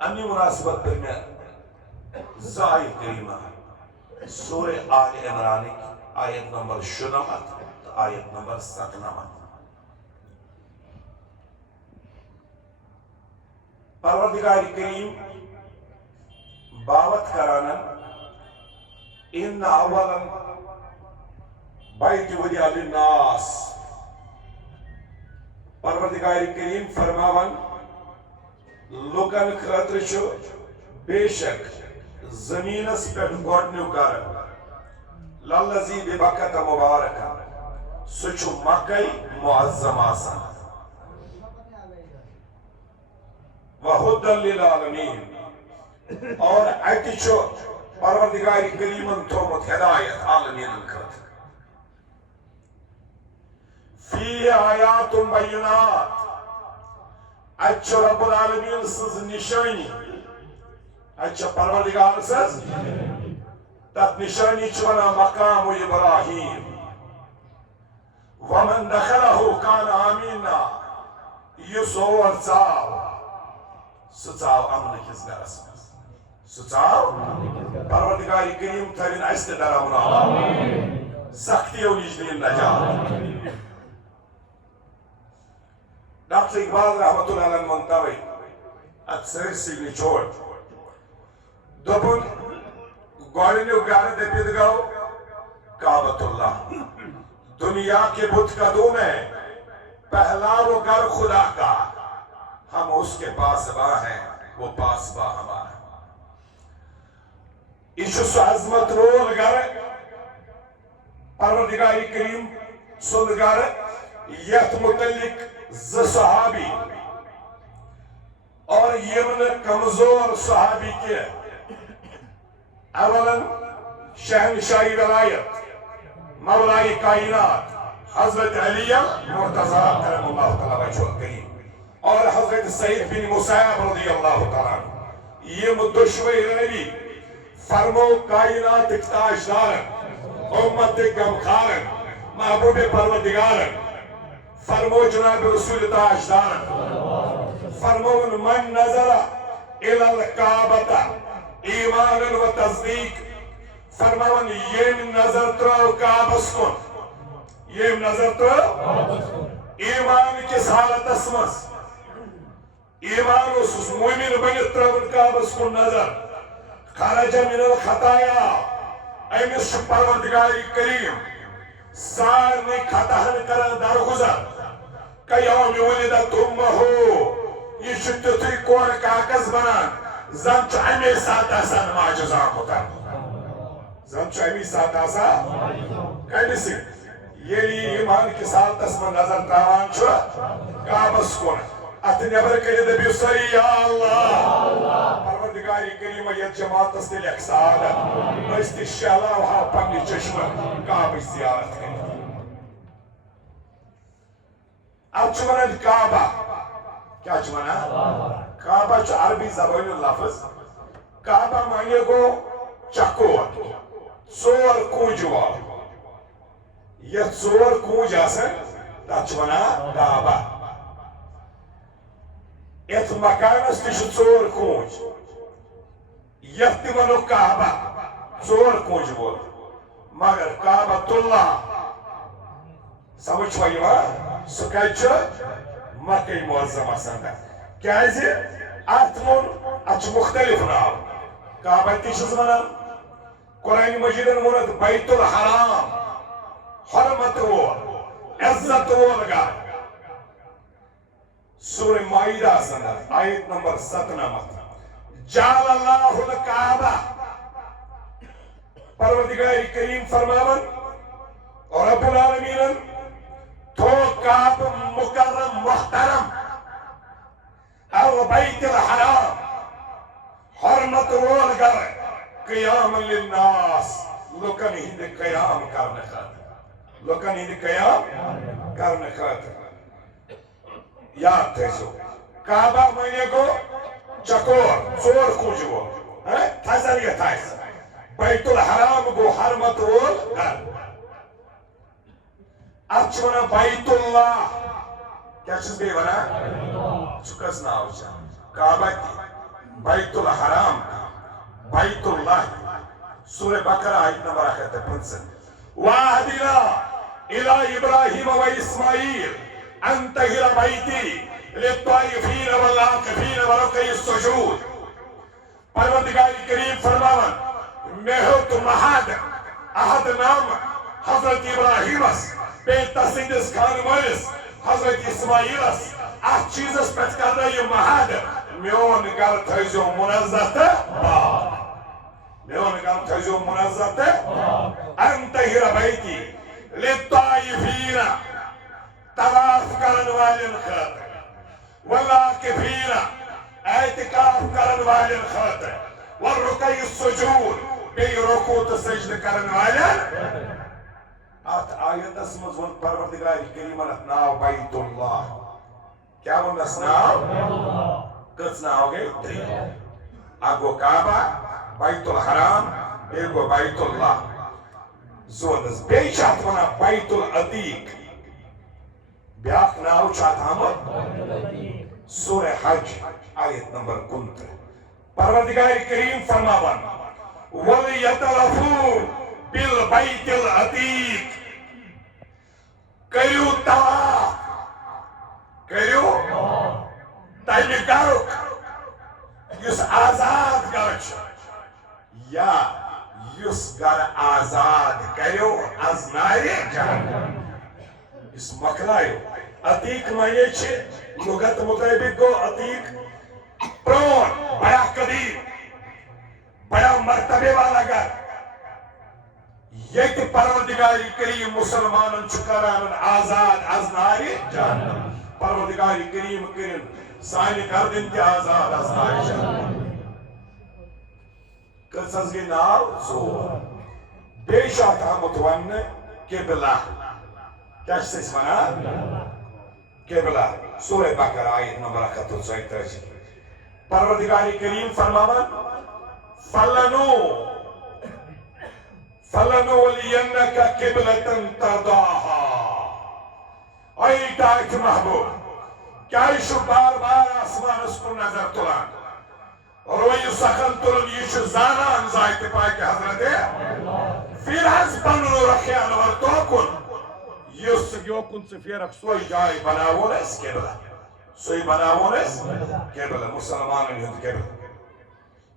امی مناسبت پر میں زائی کریمہ سورہ آل عمران آیت نمبر 96 آیت نمبر 97 پروردگار کریم باوت کرانا ان اولا بیت ودیع للناس پروردگار کریم فرماون لوکن خاطر چھو بے شک زمینس پہ گوڑنیو گر للذی ببکت مبارکا سچو مکئی معظم آسان وَهُدًّا لِلْعَالَمِينَ اور ایتی چھو پروردگار کریمن تھومت ہدایت عالمین خاطر فی آیات بینات اچھا رب العالمین سز نشانی اچھا پروردگار سز تت نشانی چونا مقام ابراہیم ومن دخلہو کان آمینہ یسور چاو سچاو امن کس گرس سچاو پروردگار کریم ترین ایستے درامنا سختیوں نجدین نجات ڈاکٹر اقبال رحمت اللہ علیہ منتوی اکثر سیگنی چھوڑ دبن گوڑنیو گار دپید گو کعبۃ اللہ دنیا کے بت قدوم ہے پہلا وہ گھر خدا کا ہم اس کے پاسباں ہیں وہ پاسباں ہمارا اس عظمت رول گر پروردگار کریم سن گر یت متعلق صحابی اور یمن کمزور صحابی کے اولا شہنشاہی ولایت مولائی کائنات حضرت علی مرتضی کرم اللہ تعالی وجہ کریم اور حضرت سید بن مصعب رضی اللہ تعالیٰ یہ دشوئی نبی فرمو کائنات تاجدارن امت غمخارن محبوب پروردگارن فرمو جناب رسول تاجدارن فرمو من نظر الى الکعبۃ ایمان و تصدیق فرمون یہ نظر ترو کعبس کن یہ نظر ترو ایمان کس حالت اسمس ایمان اس مومن بنت ترون کعبس کن نظر خرج من الخطایا امس پروردگار کریم سارے خطاہن کرن درگزر کیوم ولدت امہو یہ تیتھوی کور کاغذ بنان زن چھ امی سات آسان معجزہ ہوتا زن چھ امی سات آسان کمی سے یہ ایمان کی سالتس میں نظر تاوان چھو کعبس کن ات نبر کری دبیو سری یا اللہ پروردگاری کریم یت جماعت اس دل اکساد استی شالا وہاں پنگی چشم کعبی زیارت کری اب چمنن کعبہ کیا چمنن کعبہ چو عربی زبان لفظ کعبہ معنی کو چکور ژور کوجوار یہ ژور کوج آسن تات چمنن کعبہ ات مکانس تش ژور کوج یت تہ ونو کعبہ ژور کوج وول مگر کعبۃ اللہ سمجھ چھوا یوان سہ کتہ چھ مکہ معظم آسان کیازِ ات وون ات مختلف ناو کعبہ تہ چھس ونان قرآن مجیدن وونت بیت الحرام حرمت وول عزت وول گر سورہ مائدہ سندر آیت نمبر 97 جعل اللہ الکعبہ پروردگار کریم فرماون اور رب العالمین تو کعب مکرم محترم البیت الحرام حرمت وول گر قیام للناس لوکن ہند قیام کرنے خاطر لوکن ہند قیام کرنے خاطر یاد تھیسو کعبہ معنی کو چکور ژور کوج وول تھزر یہ تھائس بیت الحرام گو حرمت وول گر ات چھ ونان بیت اللہ کیا چھس بی ونان چھ کس ناو چھ کعبہ تی بیت الحرام بیت اللہ سورہ بقرہ آیت نمبر 155 وَعَهْدِنَا إِلَىٰ إِبْرَاهِيمَ وَإِسْمَاعِيلَ أَن طَهِّرَ بَيْتِي لِلطَّائِفِينَ وَالْعَاكِفِينَ وَرُكَعِ السُّجُودِ پروردگار کریم فرماون میں ہو تو محاد عہد نام حضرت ابراہیمس بے تسندس خان مالس حضرت اسماعیلس ات چیزس پہ کرنا یہ محاد میون گھر تھیزو منزت پاک میون گھر تھیزو منزت ان طہر بیتی للطائفین طواف کرن والن خاطر والعاکفین اعتکاف کرن والن خاطر والرکع السجود بے رکوع تو سجد کرن والن ات آیت اسمز ون پروردگار کریم ات ناو بیت اللہ کیا ون اس ناو کس ناو گئی تری اگو کعبہ بیت الحرام بے گو بیت اللہ زونس بے چاہت ونا بیت العتیق بیاک ناو چاہت آمد سورہ حج آیت نمبر 29 پروردگار کریم فرماون وَلْيَطَوَفُوا بِالْبَيْتِ الْعَتِيقِ کریو طواف کریو تیمی گرک یس آزاد گرچ یا یس گر آزاد کریو از ناری جہنم اس مکلائیو عتیق معنی چھے لغت مطابق گو عتیق پرون بڑا قدیم بڑا مرتبے والا گر یہ پروردگار کریم مسلمانن چکران آزاد از ناری جہنم پروردگار کریم کرن سانی گردن تی آزاد از ناری جہنم کسز گی ناو زور بے شاک آمد ون قبلہ کیا چیز منا قبلہ سورہ بقرہ آیت نمبر 133 پروردگار کریم فرماون فَلَنُوَلِيَنَّكَ قِبْلَةً تَرْضَاهَا اے ڈاک محبوب کیا ایشو بار بار آسمان اس کو نظر تلان اور وہ سخن تلن ایشو زانان زائت پاک حضرت پھر از بنو رخیان ورطوکن یس یوکن سے پھر سوئی جائے بناون اس قبلہ سوئی بناون اس قبلہ مسلمان ہند قبلہ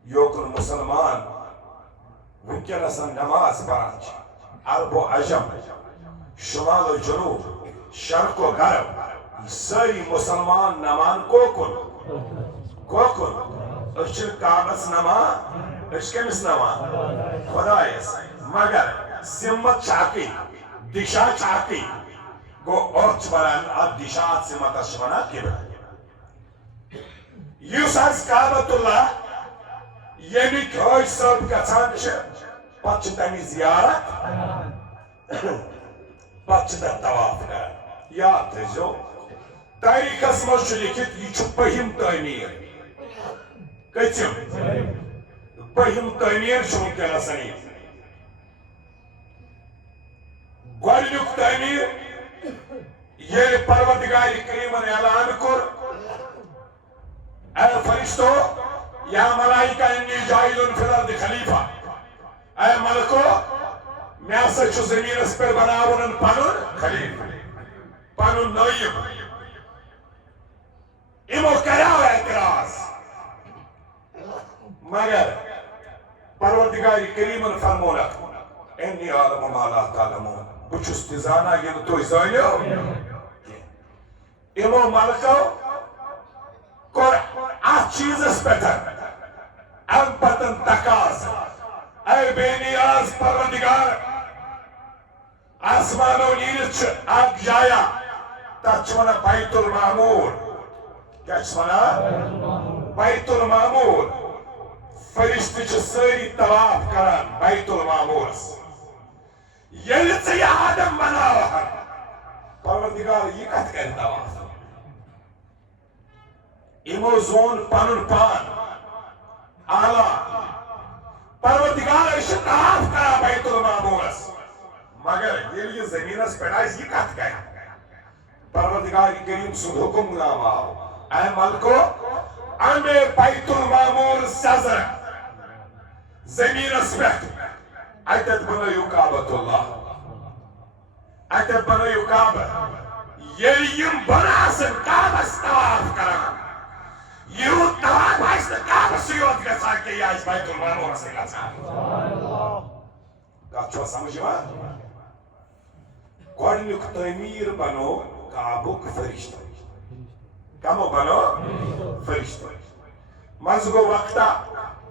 یوکن مسلمان ونکن اسن نماز پران عرب و عجم شمال و جنوب شرق و غرب ساری مسلمان نمان کوکن اچھل کعبس نمان اچھکمس نمان خدایس مگر سمت چاکی دشا چاکی گو اچھ بران اد دشا سمت اشمنا قبل یوس از کعبت اللہ یعنی کھوش سب گژھان چھ پتہ چھ تمی زیارت پتہ چھ تتھ طواف کران یاد تھٲیزیو تاریخس منٛز چھُ لیکھِتھ یہِ چھُ بٔہِم تعمیٖر کٔژِم بٔہِم تعمیٖر چھُ وٕنکٮ۪نس یہِ گۄڈنیُک تعمیٖر ییٚلہِ پروردگار کریٖمن اعلان کوٚر اے فرشتو یا ملائکہ انی جائلن فی الارض خلیفہ اے ملکو میں اسا چھو زمین اس پر بناونن پنن خلیفہ پنن نائب امو کراو اعتراض مگر پروردگار کریمن فرمونک انی عالم ما لا تعلمون بچس تزانا یہ تو زانیو امو ملکو کور ات چیزس پتن ام پتن تقاض اے بے نیاز پروردگار آسمان و نیرچ اک جایا تچ ونا بیت المعمور کیا چھ ونا بیت المعمور فرشت چھ ساری طواف کران بیت المعمور یل ژے آدم بناوہن پروردگار یہ کت کر طواف امو زون پنن پان اعلی پروردگار اس طواف کرا بیت المعمورس مگر یہ زمینس پہ یہ کت کر پروردگار کریم سن حکم نام آو اے ملکو امے بیت المعمور سزر زمین اسپیٹ اتت بنایو کعبۃ اللہ اتت بنایو کعبہ یم بناسن کعبس طواف کران یوت طواف آس کعبس یوت گژھان کہ یہ آس بیت المعمورس تہ گژھان کتھ چھو سمجھ یوان گۄڈنیُک تعمیٖر بنو کعبُک فرشتہٕ کمو بنو فرشتہٕ منٛز گوٚو وقتہ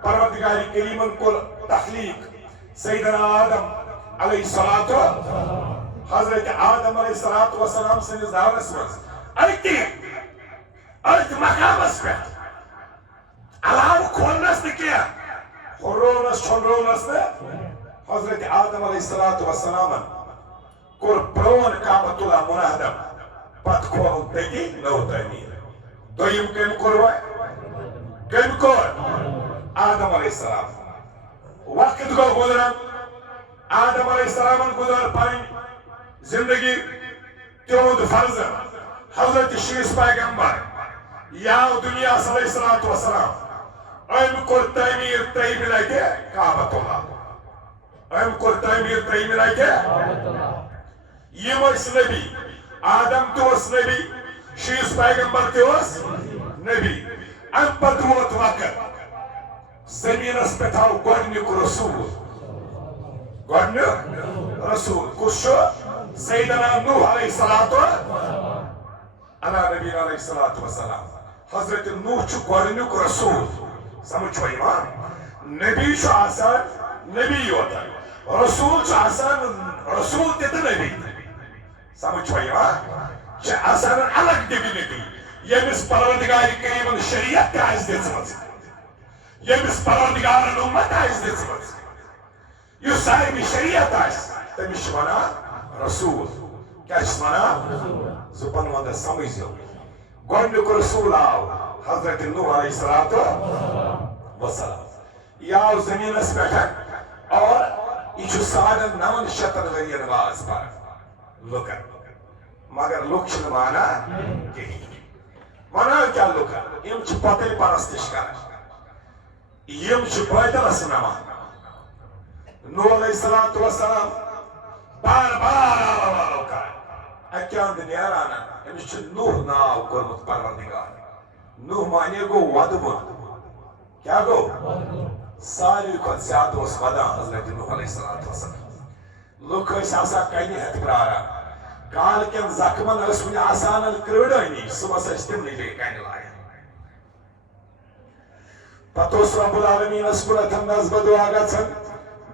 پروردگار کریمن کوٚر تخلیق سیدنا آدم علیہ الصلوۃ حضرت آدم علیہ الصلوۃ والسلام سندس دورس مز أتھۍ مقامس پٮ۪ٹھ علاوٕ کھولنس نہٕ کینٛہہ ہُرونس چھۄنرونس نہٕ حضرت آدم علیہ الصلوۃ والسلامن کوٚر پرون کعبۃ اللہ منہدم پتہٕ کھولُن تٔتی نوٚو تعمیٖر دوٚیِم کٔمۍ کوٚر وۄنۍ کٔمۍ کوٚر آدم علیہ السلام وقت گوٚو گُزران آدم علیہ السلامن گُزار پنٕنۍ زندگی تِہُنٛد فرزن حضرت شیٖس پیغمبر یاو دُنیاہس علیہ الصلوۃ والسلام أمۍ کوٚر تعمیٖر ترٛیٚیمہِ لٹہِ کعبۃ اللہ أمۍ کوٚر تعمیٖر ترٛیٚیمہِ لٹہِ یم ٲسۍ نبی آدم تہِ اوس نبی شیٖس پیغمبر تہِ اوس نبی امہِ پتہٕ ووت وقت زمینس پٮ۪ٹھ آو گۄڈنیُک رسول گۄڈنیُک رسول کُس چھُ سیدنا نوح علیہ الصلوۃ علی نبینا علیہ الصلوۃ والسلام حضرت نوح چھُ گۄڈنیُک رسول سمجھ چھو یِوان نبی چھُ آسان نبی یوتن رسول چھُ آسان رسول تہِ تہٕ نبی سمجھ چھو یِوان چھِ آسان الگ ڈگنٹی ییٚمِس پروردگار کریمن شریعت تہِ آسہِ دِژمٕژ ییٚمِس پروردگارن اُمت آسہِ دِژمٕژ یُس صاحبِ شریعت آسہِ تٔمِس چھِ ونان رسول کیٛاہ چھِس ونان زُبان ونٛدس سمجھزیو گۄڈنیُک رسول آو حضرت نوح علیہ الصلوۃ والسلام یہِ آو زمیٖنس پٮ۪ٹھ اور یہِ چھُ 9,500 ؤرین واز پران لُکن مگر لُکھ چھِنہٕ مانان کِہیٖنۍ ونان کیٛاہ لُکن یِم چھِ پۄتٕلۍ پرستش کران یم چھِ بٲطلس نمان نوح علیہ الصلوۃ والسلام بار بار آلو آلو کران اکہِ انٛدٕ نیران أمِس چھُ نوح ناو کوٚرمُت پروردگار نوح معنی گوٚو وَدوُن کیٛاہ گوٚو ساروی کھۄتہٕ زیادٕ اوس ودان حضرت نوح علیہ الصلوۃ والسلام لُکھ ٲسۍ آسان کنہِ ہٮ۪تھ پراران کالہٕ کٮ۪ن زخمن ٲس وُنہِ آسان کرٛٲڑٲنی صُبحس ٲسۍ تِمنٕے بیٚیہِ کنہِ لاگان پتہٕ اوس رب العالمیٖنس کُن نظمہٕ دعا گژھان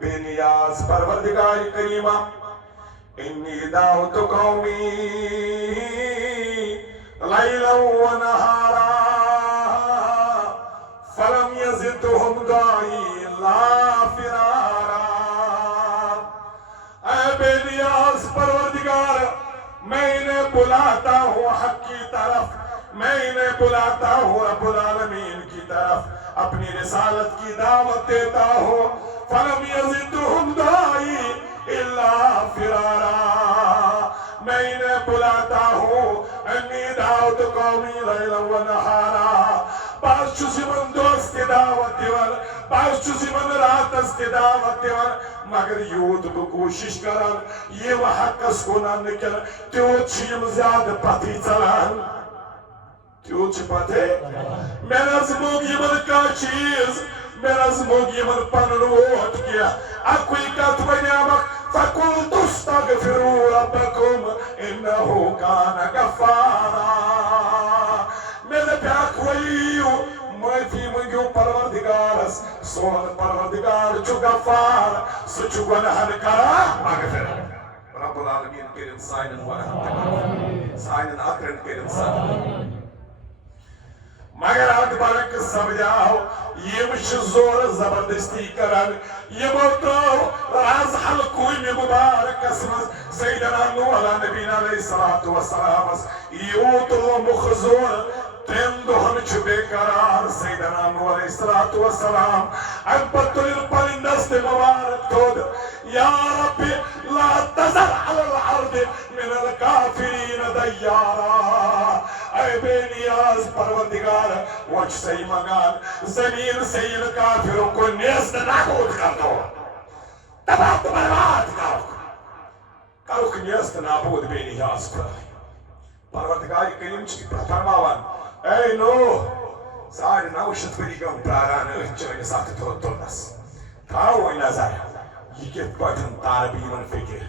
بے نیاز پروردگار کریمہ انی دعوت قومی لیلا ونہارا فلم یزدہم دعائی الا فرارا اے بے نیاز پروردگار میں انہیں بلاتا ہوں حق کی طرف میں انہیں بلاتا ہوں رب العالمین کی طرف اپنی رسالت کی دعوت دیتا ہوں فلم یزدہم دعائی الا فرارا میں انہیں بلاتا ہوں انی دعوت قومی لیلا ونہارا بعض چھُس یِمن دۄہس تہِ دعوت دِوان بعض چھُس یِمن راتس تہِ دعوت دِوان مگر یوٗت بہٕ کوٗشش کران یِم حقس کُن اننہٕ کٮ۪ن تیوٗت چھِ یِم زیادٕ پتھٕے ژلان تیوٗت چھِ پتہٕ مےٚ نہ حظ موٚگ یِمن کانٛہہ چیٖز مےٚ نہ حظ موٚگ یِمن پنُن ووٹ کینٛہہ اکُے کتھ وَنیٛامکھ فقلت استغفروا ربکم انہ کان غفارا مےٚ دپیٛاکھ ؤلِو معٲفی منٛگِو پروردگارس سون پروردگار چھُ غفار سُہ چھُ گۄنہن کران مغفرت رب العالمیٖن کٔرِنۍ سانٮ۪ن گۄنہن سانٮ۪ن اکرن کٔرِنۍ صبر مگر اکھ برعکس سپدیو یم چھِ زور زبردستی کران یمو ترٛوو رز حلقوٗمہِ مُبارکس منٛز سیدنا نوح علیٰ نبینا علیہ الصلوۃ والسلامس یوٗت لوٚمُکھ زور 3 دۄہن چھُ بے قرار سیدنا نوح علیہ الصلوۃ والسلام امہِ پتہٕ تُلِن پنٕنۍ دستہٕ مبارک تھوٚد یا رب لا تذر علی الارض من الکافرین دیارا اے بے نیاز پروردگار وچ صحیح منگان زمین سے ان کافروں کو نیست نابود کر دو تباہ تو برباد کرو نیست نابود بے نیاز پروردگار کریم فرماوان اے نوح 950 ؤری گٔم پراران چٲنِس اتھ تھوٚد تُلنس تھاو وۄنۍ نظر یہ کِتھ پٲٹھۍ تارٕ یِمن فِکر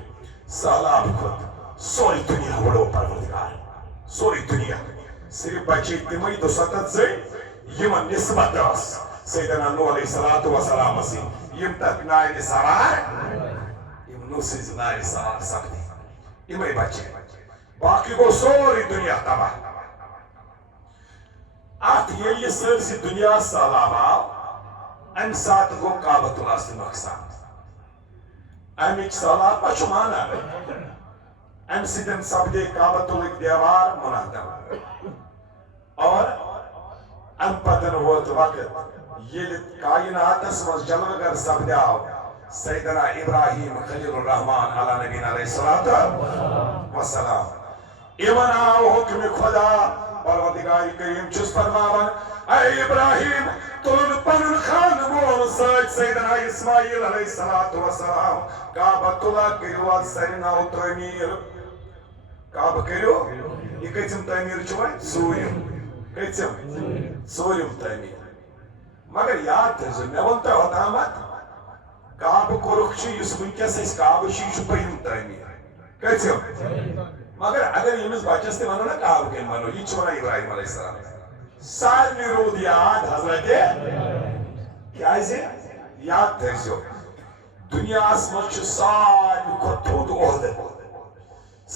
سہلاب کھوٚت سورُے دُنیا وٕڑو پروردگار سورُے دُنیا صرف بچے تِمٕے 207 یِمن نسبت ٲس سیدنا نوح علیہ الصلوۃ والسلام یِم تتھ ناوِ سوار یِم نوح سٕنٛزِ ناوِ سوار سپدی یِمے بچے باقی گوٚو سورُے دُنیا تباہ ات ییٚلہِ سٲرسٕے دُنیا سہلاب آو امہِ ساتہٕ گوٚو کعبۃ اللہس تہِ نۄقصان امِچ سہلاب ما چھُ مانان امہِ سۭتۍ سپدے کعبۃ اللہٕکۍ دیوار منہدم اور امہِ پتہٕ ووت وقت ییٚلہِ کائناتس منٛز جلوٕ گر سپدیو سیدنا ابراہیم خلیل الرحمان علیٰ نبینا علیہ الصلوۃ والسلام یِمن آو حُکمِ خدا پروردگار کریم چھُس فرماوان اے ابراہیم تُلُن پنُن خانہٕ مول سۭتۍ سیدنا اسماعیل علیہ الصلوۃ والسلام کعبۃ اللہ کٔرِو اَتھ سرِ نو تعمیٖر کعبہٕ کٔرِو یہِ کٔژِم تعمیٖر چھُ وۄنۍ ژوٗرِم تعمیٖر مگر یاد تھٲیزیو مےٚ ووٚن تۄہہِ اوٚتامتھ کعبہٕ کوٚرُکھ چھُ یُس وٕنکٮ۪س أسۍ کعبہٕ چھُ یہِ چھُ بٔہِم تعمیٖر کٔژِم مگر اگر ییٚمِس بچس تہِ ونو نا کعبہٕ کٔمۍ بنو یہِ تہِ چھُ ونان ابراہیم علیہ السلام سارنٕے روٗد یاد حضرت کیازِ یاد تھٲیزیو دُنیاہس منٛز چھُ ساروی کھۄتہٕ تھوٚد عہدٕ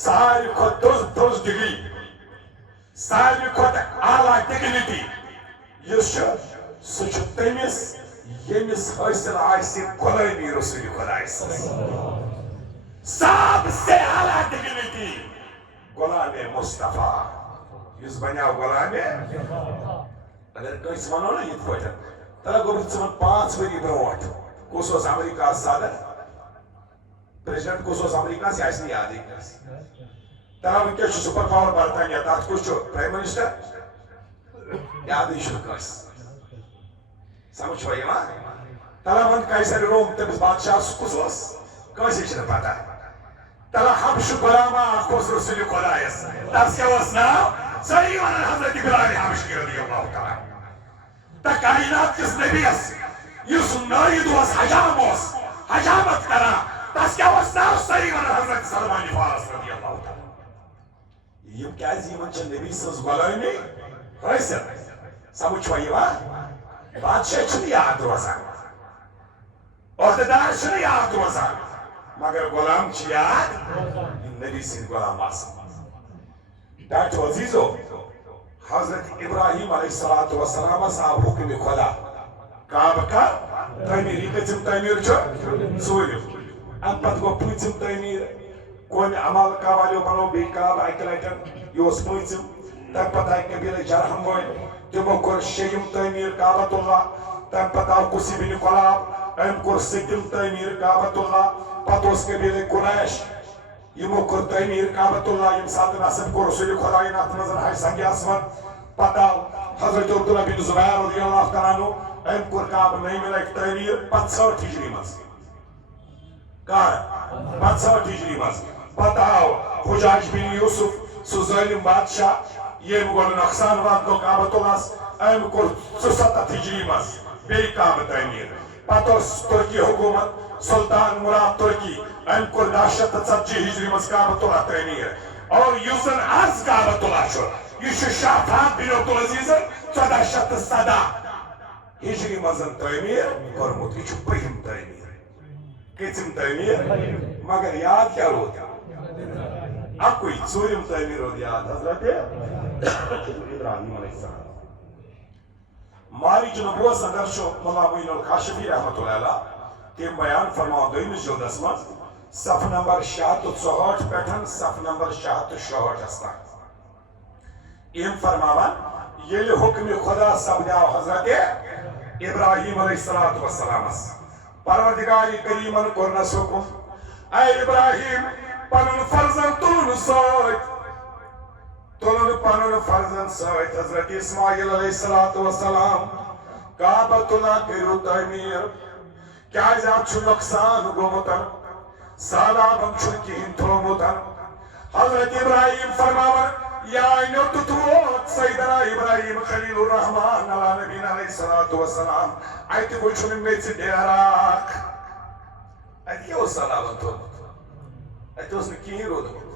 ساروی کھۄتہٕ تھوٚز ڈگری ساروی کھۄتہٕ اعلیٰ ڈگنِٹی یُس چھُ سُہ چھُ تٔمِس ییٚمِس حٲصِل آسہِ غۄلٲمی رسوٗلِ خۄداے سٕنٛز سب سے اعلیٰ ڈگنِٹی غلام مصطفیٰ یُس بنیو غلام اگر کٲنٛسہِ ونو نا یِتھ پٲٹھۍ تلا گوٚبُر ژٕ ون 5 ؤری برونٛٹھ کُس اوس امریکہ صدر پریزیڈنٹ کُس اوس امریکہس یہِ آسہِ نہٕ یادٕے کٲنٛسہِ تلا وٕنکٮ۪س چھُ سُپر پاور برطانیہ تتھ کُس چھُ پرٛایم منسٹر یادٕے چھُنہٕ کٲنٛسہِ سمجھ چھُوا یِوان تلا ون قیصر روم تٔمِس بادشاہ سُہ کُس اوس کٲنٛسے چھُنہٕ پتہ تلا حبشُک غلامہ اکھ اوس رسوٗلِ خۄدایس تس کیٛاہ اوس ناو سٲری ونان حضرت بلال حبشی رضی اللہ تعالیٰ تہٕ کائنات کِس نبیَس یُس نٲیِد اوس حجام اوس حجامت کران تس کیٛاہ اوس ناو سٲری ونان حضرت سلمان فارس رضی اللہ تعالیٰ یِم کیٛازِ یِمن چھِ نبی سٕنٛز غلٲمی حٲصِل سمجھ چھُوا یِوان بادشاہ چھُنہٕ یاد روزان عہدٕدار چھُنہٕ یاد روزان مگر غلام چھِ یاد نبی سٕنٛدۍ غلام آسان ڈاکٹر عزیزو حضرت ابراہیم علیہ الصلوۃ والسلامس آو حُکمِ خدا کعبہٕ کر تعمیٖر یہِ کٔژِم تعمیٖر چھُ ژوٗرِم امہِ پتہٕ گوٚو 5م تعمیٖر قومِ عمالقہ والیو بنوو بیٚیہِ کعبہٕ اکہِ لٹہِ یہِ اوس 5م تمہِ پتہٕ آیہِ قبیٖلہٕ جرہم وٲلۍ تِمو کوٚر 6م تعمیٖر کعبۃ اللہ تمہِ پتہٕ آو قُسی بن کلاب أمۍ کوٚر 7م تعمیٖر کعبۃ اللہ پتہٕ اوس قبیٖلہٕ قُریش یِمو کوٚر تعمیٖر کعبۃ اللہ ییٚمہِ ساتہٕ نصب کوٚر رسوٗلِ خۄدایَن اتھ منٛز ہاے سنگہِ آسمان پتہٕ آو حضرت عبداللہ بن زبیر رضی اللہ تعالیٰ عنہ أمۍ کوٚر کعبہٕ 9مہِ لٹہِ تعمیٖر 65 ہجری منٛز کر 65 ہجری منٛز پتہٕ آو حجاج بن یوسف سُہ ظٲلِم بادشاہ ییٚمۍ گۄڈٕ نۄقصان واتنو کعبۃ اللہس أمۍ کوٚر 67 ہجری منٛز بیٚیہِ کعبہٕ تعمیٖر پتہٕ اوس ترکی حکوٗمت سلطان مراد ترکی أمۍ کوٚر 940 ہجری منٛز کعبۃ اللہ تعمیٖر اور یُس زن آز کعبۃ اللہ چھُ یہِ چھُ شاہ فہد بن عبدالعزیزن 1417 ہجری منٛز تعمیٖر کوٚرمُت یہِ چھُ 5م تعمیٖر کٔژِم تعمیٖر مگر یاد کیٛاہ روٗد اکُے 4م تعمیٖر روٗد یاد حضرت ابراہیم علیہ السلام معارج نبوت اندر چھُ مُلا معین الکاشفی رحمتہ اللہ علیہ تِم بیان فرماوان 2مِس جلدس منٛز صفحہ نمبر 664 پٮ۪ٹھ صفحہ نمبر 666 تام یِم فرماوان ییٚلہِ حُکمِ خدا سپدیو حضرت ابراہیم علیہ الصلوۃ والسلامس پروردگار کریمن کوٚرنس حُکم اے ابراہیم پنُن فرزند تُلُن سۭتۍ تلن پنن فرزن سۭتۍ حضرت اسماعیل علیہ الصلوۃ والسلام کعبۃ اللہ کٔرِو تعمیٖر کیٛازِ اتھ چھُ نۄقصان گوٚمُت سہلابن چھُنہٕ کِہیٖنۍ تھوٚومُت حضرت ابراہیم فرماون یا أنِو تہٕ ترٛووُکھ سیدنا ابراہیم خلیل الرحمان علیٰ نبینا علیہ الصلوۃ والسلام اتہِ وٕچھُن میٚژِ ڈیرٕ اکھ اتہِ کیٛاہ اوس سہلابن تھوٚومُت اتہِ اوس نہٕ کِہیٖنۍ روٗدمُت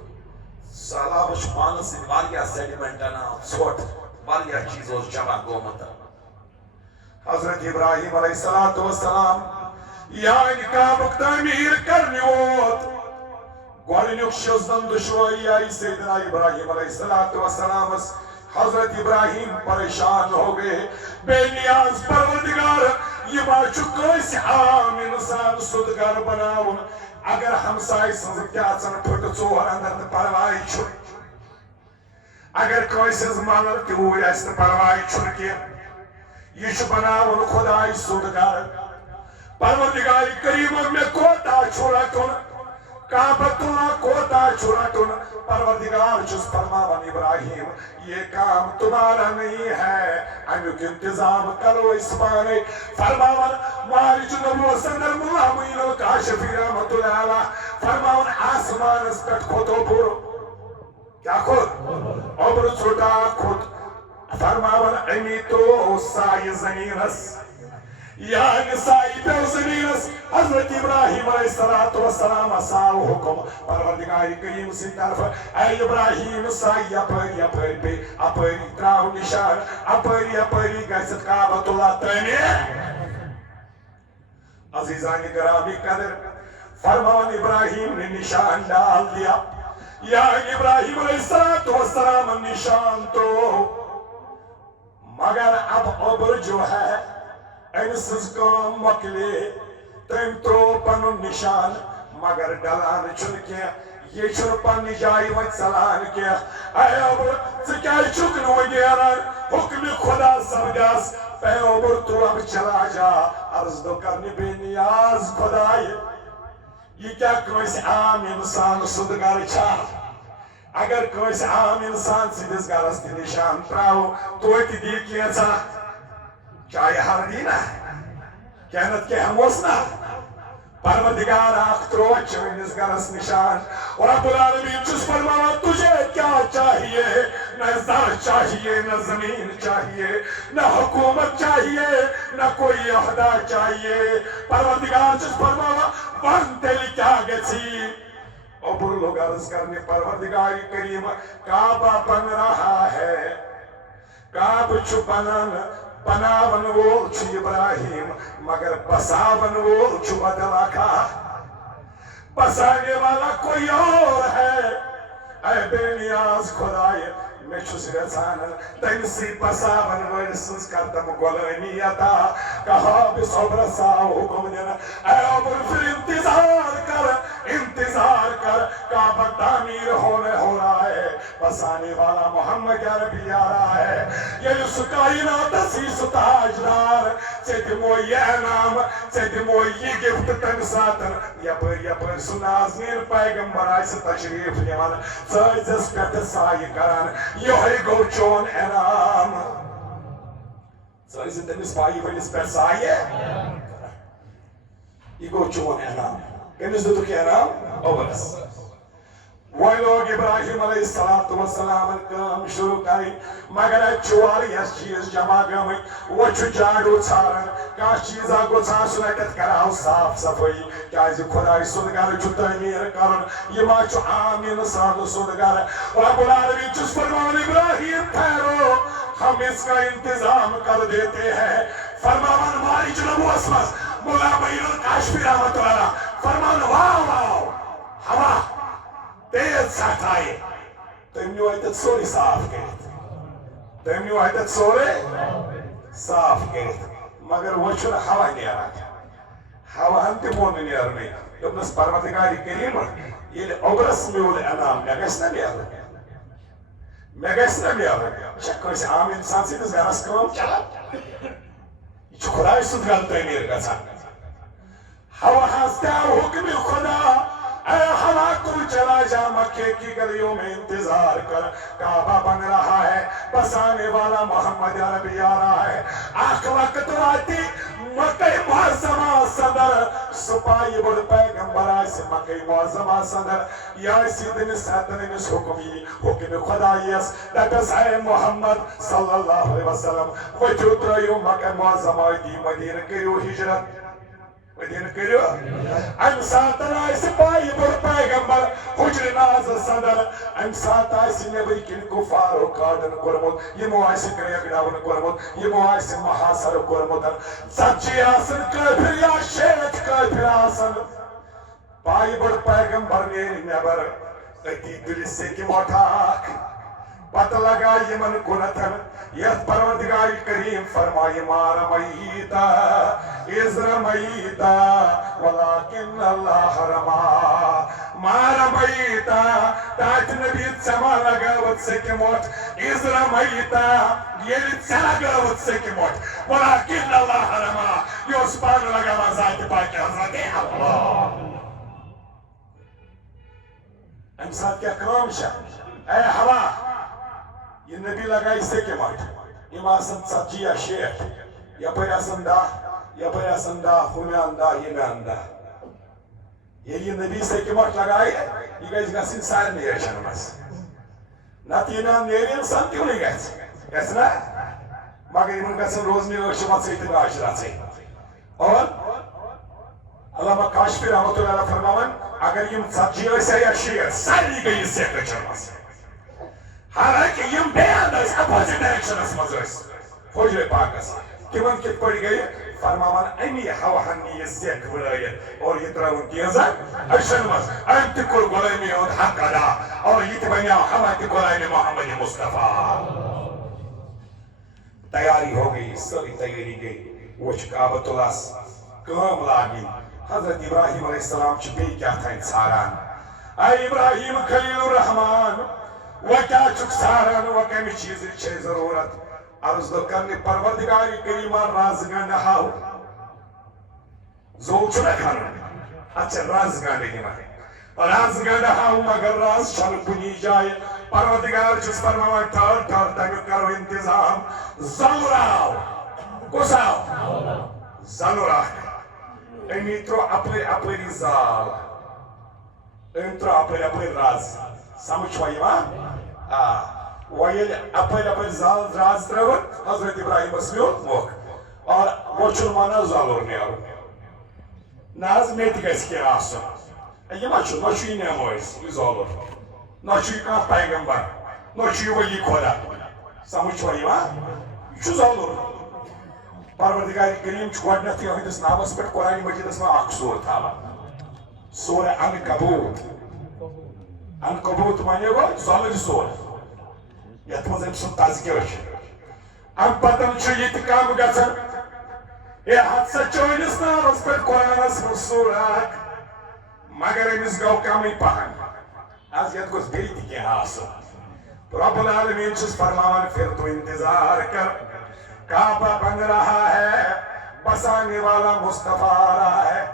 سہلابس چھُ پانس سۭتۍ واریاہ سیڈِمنٹ انان ژھۄٹھ واریاہ چیٖز اوس جمع گوٚمُت حضرت ابراہیم علیہ الصلوۃ والسلام یعنی کعبُک تعمیٖر کرنہِ ووت گۄڈٕنیُک شزدن دُشوٲری آیہِ سیدنا ابراہیم علیہ الصلوۃ والسلامس حضرت ابراہیم پریشان ہو گئے بے نیاز پروردگار یہ ما چھُ کٲنٛسہِ عام انسان سیوٚد گرٕ بناوُن اگر ہمسایہِ سٕنٛزٕ تہِ اژن پھٕٹہٕ ژور انٛدر تہٕ پرواے چھُنہٕ اگر کٲنٛسہِ ہٕنٛز ملر تہِ اوٗرۍ آسہِ تہٕ پرواے چھُنہٕ کینٛہہ یہ چھُ بناوُن خۄداے سیوٚد گرٕ پروردگار کریٖمو مےٚ کوتاہ چھُ رٹُن کعبۃ اللہ کوتاہ چھُ رٹُن پروردگار چھُس فرماون ابراہیم یہ کام تمہارا نہیں ہے امیُک انتظام کرو أسۍ پانے فرماون معارج نبوت اندر ملا معین الکاشفی رحمۃ اللہ علیہ فرماون آسمانس پٮ۪ٹھ کھوٚت اوٚبُر کیٛاہ کھوٚت اوٚبرٕ ژھوٚٹا کھوٚت فرماون امی ترٛوو سایہِ زٔمیٖنس یعنی سایہِ پیوٚو زٔمیٖنس حضرت ابراہیم علیہ الصلوۃ والسلام آو حکم پروردگار کریم سٕنٛدِ طرفہٕ اے ابراہیم سایہِ یپٲرۍ یپٲرۍ پیٚیہِ اپٲری تراو نشان اپٲری اپٲری گژھِ کعبۃ اللہ تعمیٖر عزیزانِ گرامی قدر فرماون ابراہیم نے نشان ڈال دیا یعنی ابراہیم علیہ الصلوۃ والسلام نشان تو مگر اب اوبر جو ہے أمۍ سٕنٛز کٲم مۄکلے تٔمۍ ترٛوو پنُن نشان مگر ڈلان چھُنہٕ کینٛہہ یہ چھُنہٕ پننہِ جایہِ وۄنۍ ژلان کینٛہہ اے اوبر ژٕ کیٛازِ چھُکھ نہٕ وۄنۍ نیران حُکمہِ خۄدا سپدیس اے اوبر تو اب چلا جا عرض دو کرنہِ بے نیاز خۄدایہِ یہ کیٛاہ کٲنٛسہِ عام انسان سُنٛد گرٕ چھا اگر کٲنٛسہِ عام انسان سٕنٛدِس گرس تہِ نشان تراوو توتہِ دی کینٛژھا چاہے ہر دینا کیا نت کے ہموس نا پروردگار آخ ترو چونس گرس نشان اور رب العالمین چھس فرماوا تجھے کیا چاہیے نہ زر چاہیے نہ زمین چاہیے نہ حکومت چاہیے نہ کوئی عہدہ چاہیے پروردگار چھس فرماوا ون تیلی کیا گچھی اوپر لوگ عرض کرنے پروردگار کریم کعبہ بن رہا ہے کعبہ چھو بناون وول چھُ ابراہیم مگر بساون وول چھُ بدل اکھا بسانے والا کوئی اور ہے اے بے نیاز خدائے میں چھُس یژھان تٔمسٕے بساون وٲلۍ سٕنٛز کردم غلٲمی عطا کہا بصبرس آو حکم دِنہٕ اے اوبر پھر انتظار کر کعبہ تعمیر ہونے ہو رہا ہے بسانے والا محمد عربی آ رہا ہے ییٚلہِ سُہ کائناتس سُہ تاجدار ژےٚ دِمو یہِ انعام ژےٚ دِمو یہِ گفٹ تمہِ ساتن یپٲرۍ یپٲرۍ سُہ نازنیٖن پیغمبر آسہِ تشریف نِوان ژٕ ٲسۍزٮ۪س پٮ۪ٹھٕ سایہِ کران یہوے گوٚو چون انعام ژٕ ٲسۍ تٔمِس پایہِ وٲلِس پٮ۪ٹھ سایہِ یہِ گوٚو چون انعام کٔمِس دِتُکھ یہِ انعام اوبرس وۄنۍ لوگ ابراہیم علیہ الصلوۃ والسلام کٲم شروع کرٕنۍ مگر اتہِ چھُ واریاہ چیٖز جمع گٔمٕتۍ وۄنۍ چھُ جاڈوٗ ژھاران کانٛہہ چیٖزا گوٚژھ آسُن اتٮ۪تھ کراو صاف صفٲیی کیٛازِ خۄداے سُنٛد گرٕ چھُ تعمیٖر کرُن یہِ ما چھُ عام انسان سُنٛد گرٕ رب العالمین چھُس فرماوان ابراہیم ٹھہرو ہم اس کا انتظام کر دیتے ہیں فرماوان معارج نبوت منٛز ملا معین الکاشفی رحمۃ اللہ علیہ فرمان واو واو ہوا تیز سٹھ آئے تٔمۍ نیوٗ اتٮ۪تھ سورُے صاف کٔرِتھ تٔمۍ نیوٗ اتٮ۪تھ سورُے صاف کٔرِتھ مگر وۄنۍ چھُنہٕ ہوا نیران ہواہن تہِ مون نہٕ نیرنٕے دوٚپنس پروردگارِ کریٖم ییٚلہِ اوبرس میوٗل انعام مےٚ گژھِ نا نیرُن مےٚ گژھِ نا نیرُن یہِ چھا کٲنٛسہِ عام انسان سٕنٛدِس گرس کٲم چلان یہِ چھُ خۄداے سُنٛد گرٕ تعمیٖر گژھان ہواہس تہِ آو حُکمہِ خۄدا اے ہوا تو چلا جا مکے کی گلیوں میں انتظار کر کعبہ بن رہا ہے بسانے والا محمد عربی آ رہا ہے آخ وقت آتی مکہ معظمہ صدر سپاہی بڑھ پیغمبر آئیسی مکہ معظمہ صدر یا اسی دن ساتن میں حکمی حکم خدایس دپس اے محمد صلی اللہ علیہ وسلم وجود رہیو مکہ معظمہ دی مدینہ کریو ہجرت مدینہ کریو ام ساتن آئیسی پائی بڑھ پیغمبر حجر ناز صدر ام سات آئیسی نبی کن کفارو کارڈن کرمود یمو آئیسی گریگ ڈاون کرمود یمو آئیسی محاصر کرمود سچی آسن کافر یا شیط کافر آسن پائی بڑھ پیغمبر نیری نبر اتی دل سے کی موٹاک پتہ لگا یمن کنتن یت پروردگار کریم فرمائی ما رمیتا اذ رمیتا ولیکن اللہ رما ما رمیتا تاج نبی چما لگاوت سکی موت اذ رمیتا یلی چلگاوت سکی موت ولیکن اللہ رما یہ سبحان لگا ذات پاک حضرت اللہ امساد کیا کام شاہ اے ہوا یہ نبی لگائی سکی موت یم آسن ژتجی یا شیٹھ یپر آسن دہ یپر آسن دہ ہمیان دہ یمیان دہ یہ نبی سکی موت لگائی یہ گیس گسن سارنی ریشن مس نت یمیان نیری انسان کیوں نہیں گیس گیس نا مگر یمن گسن روزنی ٲشمت سۭتۍ تہٕ عاشرات سۭتۍ اور علامہ کاشفی رحمۃ اللہ علیہ فرماون اگر یم ژتجی ٲسۍ یا شیٹھ سارنی گٔیہِ سیٚکھ ریشن مس حالانکہ یم بیان اس اپوزٹ ڈائریکشنس مز حجر پاکس تمن کت پڑ گئی فرماوان امی ہواہن یہ سیکھ بڑھائیت اور یہ تراؤن تیزا اشن مز ام تکر غلامی ہند حق ادا اور یہ بنیا ہوا کی غلامی محمد مصطفیٰ تیاری ہو گئی ساری تیاری گئی وچ کعبۃ اللہ کام لاگی حضرت ابراہیم علیہ السلام چھ بی کیا تھا انساران اے ابراہیم خلیل الرحمن وہ کیا چک سارن وہ کمی چیزی چھے ضرورت عرض دو کرنی پروردگاری کریمان رازگانے ہاو زول چھو رکھا اچھا رازگانے کی مانے رازگانے ہاو مگر راز چھل کنی جائے پروردگار چس فرماوان ٹھار ٹھار تک کرو انتظام زلوراو کساو زلوراو امی ترو اپنی زال ام ترو اپنی راز سمجھ وائی ماں ویل اپر زال راز ترون حضرت ابراہیم اسمیون موک اور وہ چلمانا زالور نیارو ناز میتی گیس کی آسن یہ مچو نوچو ہی نیمویس یہ زالور نوچو ہی کان پیغمبر نوچو ہی ولی کھودا سمجھ وائی ماں یہ زالور پروردگار کریم چھوڑنیتی ہوئی دس نامس پر قرآن مجید اس میں آخ سور تھا سور عنکبوت عنکبوت مانے وہ زالر سور یت مز ام سن تذکر ام پتن یہ کام گھن یہ حادثہ چونس نامس پہ قرآنس من سوراک مگر امس گو کم پہن آج یت گوس بیٚیہِ تہِ کینٛہہ آسُن رب العالمین چھُس فرماوان پھر تو انتظار کر کعبہ بن رہا ہے بسانے والا مصطفیٰ آ رہا ہے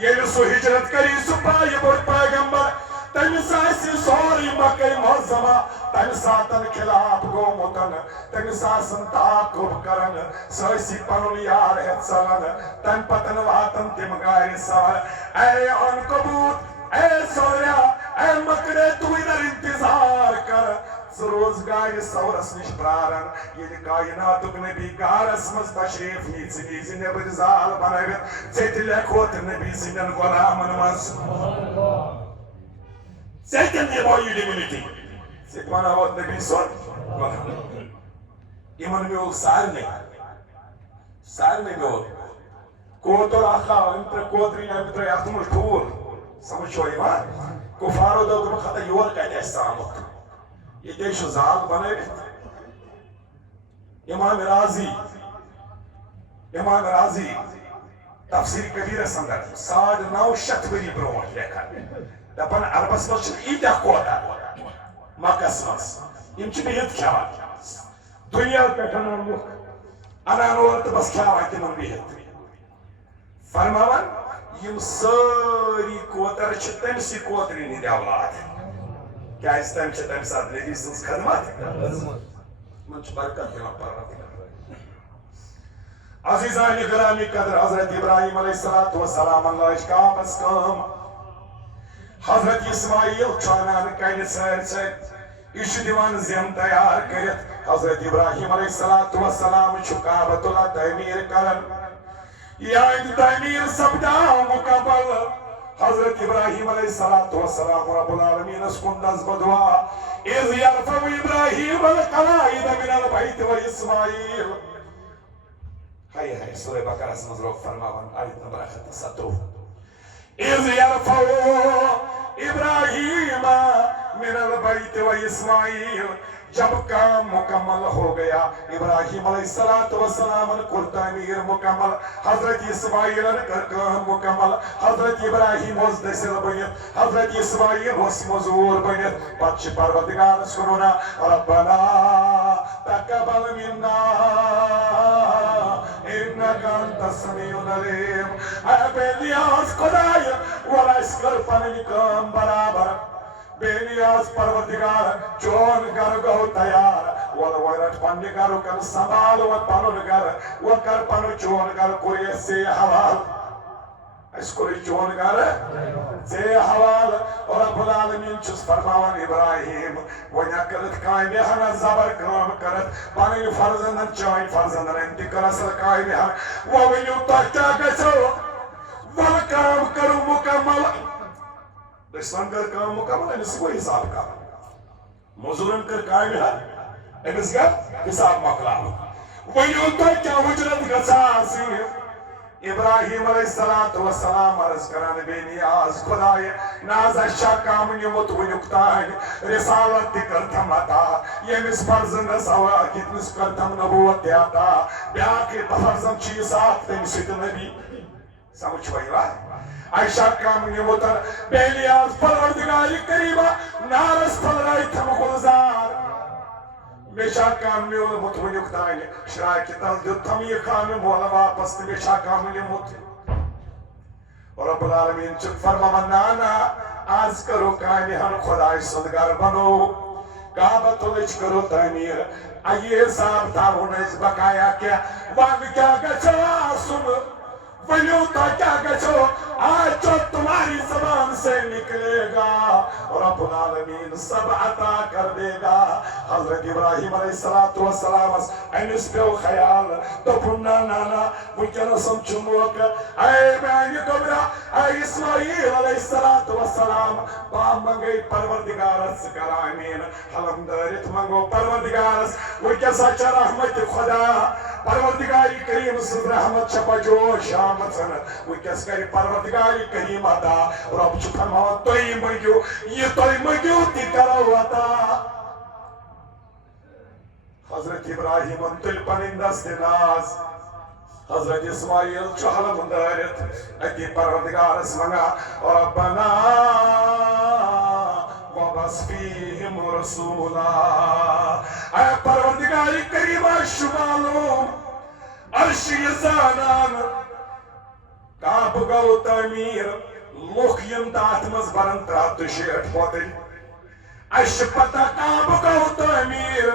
یہ سو ہجرت کری سپاہی بڑھ پیغمبر تمس آسی سوری مکہ معظمہ تم ساتن خلاف گومتن تمس آسن تعاقب کرن ساسی پنن یار ہت ژلن تم پتن واتن تم گارِ سوار اے عنکبوت اے سوریا اے مکڑے تو ادھر انتظار کر روز گارِ سورس نش پرارن یہ کائناتک نبی گارس مز تشریف نیز نبر زال بنوت ژےٚ تہِ لیکھوت نبی سندین غلامن مز Second about divinity. Second about the Nabi son. Iman mule sarne. Sarne mule. Kotor akha, intra kodri na mitra yatumul tool. Samcho iman. Kufaro da grum khata yor ka dessamut. Ye desho zal bane. Imam Razi. Imam Razi. Tafsir Kabir sandar. 9.5 ؤری برونٛٹھ لیکھان. دپان Arabs مز ایتیا کوتا mix مز M بہت کھیان دنیا پہ انان اور تو بس کھیان تمن بہت فرماوان یم ساری کوتر چھ تمسی کوترین ہند اولاد کیاز تم چھ تم سات نبی سنس خدمت من چھ برکت دِوان پروردگار عزیزان گرامی قدر حضرت ابراہیم علیہ السلام اللہ کعبس کام حضرت اسماعیل چھانان کنہ سر سر یہ دیوان زم تیار کرت حضرت ابراہیم علیہ السلام کعبۃ اللہ تعمیر کرن یہ تعمیر سپدا مکمل حضرت ابراہیم علیہ السلام رب العالمین اس کن نظم دعا اذ یرفع ابراہیم القواعد من البیت و اسماعیل ہائے ہائے سورہ بقرہ مز روک فرماون آیت نمبر 170 اذ یرفع ابراہیم من البیت و اسماعیل جب کام مکمل ہو گیا ابراہیم علیہ السلام کر تعمیر مکمل حضرت اسماعیل کر کام مکمل حضرت ابراہیم اس دسل بنت حضرت اسماعیل اس مزور بنت پتہ پروردگار سنونا ربنا تقبل منا انك انت السميع العليم اے بے نیاز خدایا ولا اسکر پنن کام برابر بے نیاز پروردگار چون گر گو تیار ورٹ پن گر کر سنبھال و پنن گر و کر پن چون گر کوئی سے حوال اس کو چون گر سے حوال اور رب العالمین چس فرماون ابراہیم ونیا کرت قائم ہن زبر کام کرت پنن فرزندن چائن فرزندن انتقال اصل قائم ہن وہ ونیو تکتا گسو ول کام کرو مکمل دشمن کر کام مکمل امس کو حساب کا مزورن کر قائم ہے امس کا حساب مکلا ونیو تو کیا وجرت گساسی ابراہیم علیہ السلام عرض کران بے نیاز خدای ناز اشا کام نیمت ونکتان رسالت کرتم عطا یمس فرزند سوا کتنس کرتم نبوت عطا بیاکی فرزند چیز آت تمسید نبی سمجھ ہوئی بات ایشا کام نیمتن بے نیاز پروردگاری قریبا نارس پھلرائی تھم گلزار میشا کام نیول مت ونکتان شرائی کی تل دیو تھم یہ کام مولا واپس تی میشا کام نیمت رب العالمین چک فرما نانا آز کرو کامی ہن خدای صدگار بنو کعبۃ اللہ کرو تعمیر آئیے صاحب تھا اس بقایا کیا وانگ کیا گچھو آسم ونیو تو کیا گچھو آج جو تمہاری زبان سے نکلے گا رب العالمین سب عطا کر دے گا حضرت ابراہیم علیہ السلام انس پیو خیال تو پھنا نانا وکیل سمچو موقع اے بینی کبرا اے اسماعیل علیہ السلام بام منگئی پروردگارت سکر آمین حلم دارت منگو پروردگارت وکیل سچا رحمت خدا پروردگاری کریم سز رحمت چپا جو شامت سن وکیل کری پروردگاری کریم عطا رب چو فرماؤ توئی مگیو یہ توئی مگیو تی کرو عطا حضرت ابراہیم انتل پنندست ناز حضرت اسماعیل چہل مندارت اکی پروردگار اسمنگا ربنا وبس فیہم رسولا اے پروردگاری کریمہ شمالوں عرشی زانان کعب گو تعمیر لوکیم تات مز برن 360 پوتن اش پتہ کعب گو تعمیر